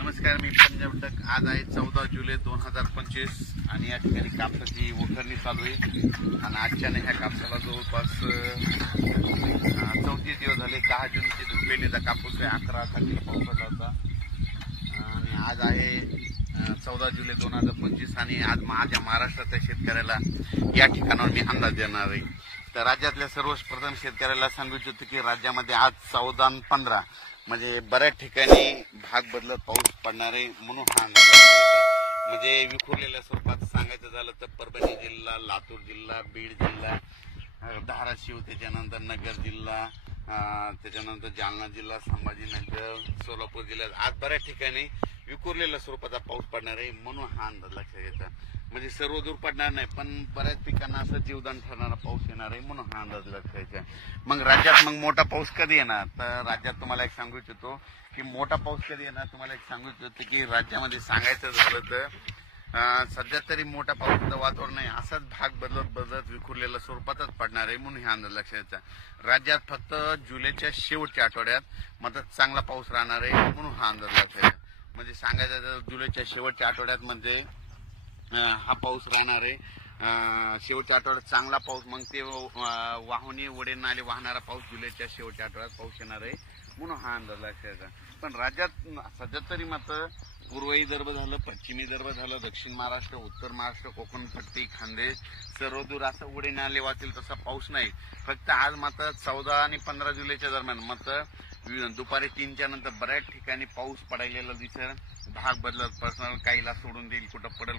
नमस्कार, मी पंजाब डक. आज आहे 14 जुलै 2025 आणि या ठिकाणी कापसाची वखरणी चालू आहे. आणि आजच्या ह्या कापसाला जवळपास 34 दिवस झाले. 10 जूनची धुपेलीचा कापूस आहे. 11 तारखेला पाऊस पडला होता आणि आज आहे 14 जुलै 2025 आणि आज माझ्या महाराष्ट्राच्या शेतकऱ्याला या ठिकाणावर मी अंदाज देणार आहे. तर राज्यातल्या सर्वप्रथम शेतकऱ्याला सांगू इच्छितो की राज्यामध्ये आज 14 आणि 15 म्हणजे बऱ्याच ठिकाणी भाग बदलत पाऊस पडणार आहे म्हणून हा अंदाज येतो. म्हणजे विखुरलेल्या स्वरूपात सांगायचं झालं तर परभणी जिल्हा, लातूर जिल्हा, बीड जिल्हा, धाराशिव, त्याच्यानंतर नगर जिल्हा, त्याच्यानंतर जालना जिल्हा, संभाजीनगर, सोलापूर जिल्ह्यात आज बऱ्याच ठिकाणी विखुरलेल्या स्वरूपाचा पाऊस पडणार आहे म्हणून हा अंदाज लक्षात घ्यायचा. म्हणजे सर्व दूर पडणार नाही पण बऱ्याच पिकांना असं जीवदान ठरणारा पाऊस येणार आहे म्हणून हा अंदाज लक्षात घ्यायचा. मग राज्यात मोठा पाऊस कधी येणार तर राज्यात तुम्हाला एक सांगू इच्छितो की मोठा पाऊस कधी येणार. तुम्हाला एक सांगू इच्छितो की राज्यामध्ये सांगायचं झालं तर सध्या तरी मोठा पावसाचं वातावरण नाही, असाच भाग बदलत विखुरलेल्या स्वरूपातच पडणार आहे म्हणून हा अंदाज लक्षात घ्यायचा. राज्यात फक्त जुलैच्या शेवटच्या आठवड्यात मात्र चांगला पाऊस राहणार आहे म्हणून हा अंदाज लक्षात घ्यायचा. म्हणजे सांगायचं तर जुलैच्या शेवटच्या आठवड्यात म्हणजे हा पाऊस राहणार आहे. शेवटच्या आठवड्यात चांगला पाऊस, मग ते वाहुनी वडे नाले वाहणारा पाऊस जुलैच्या शेवटच्या आठवड्यात पाऊस येणार आहे म्हणून हा अंदाज लक्षात. पण राज्यात सध्या तरी मात्र पूर्व विदर्भ झालं, पश्चिमी विदर्भ झालं, दक्षिण महाराष्ट्र, उत्तर महाराष्ट्र, कोकण पट्टी, खानदेश सर्व दूर असं उडे नाले वाचेल तसा पाऊस नाही. फक्त आज मात्र 14 आणि 15 जुलैच्या दरम्यान मात्र दुपारी 3च्या नंतर बऱ्याच ठिकाणी पाऊस पडायला दिसेल. भाग बदलत पर्सनल काहीला सोडून देईल, कुठं पडेल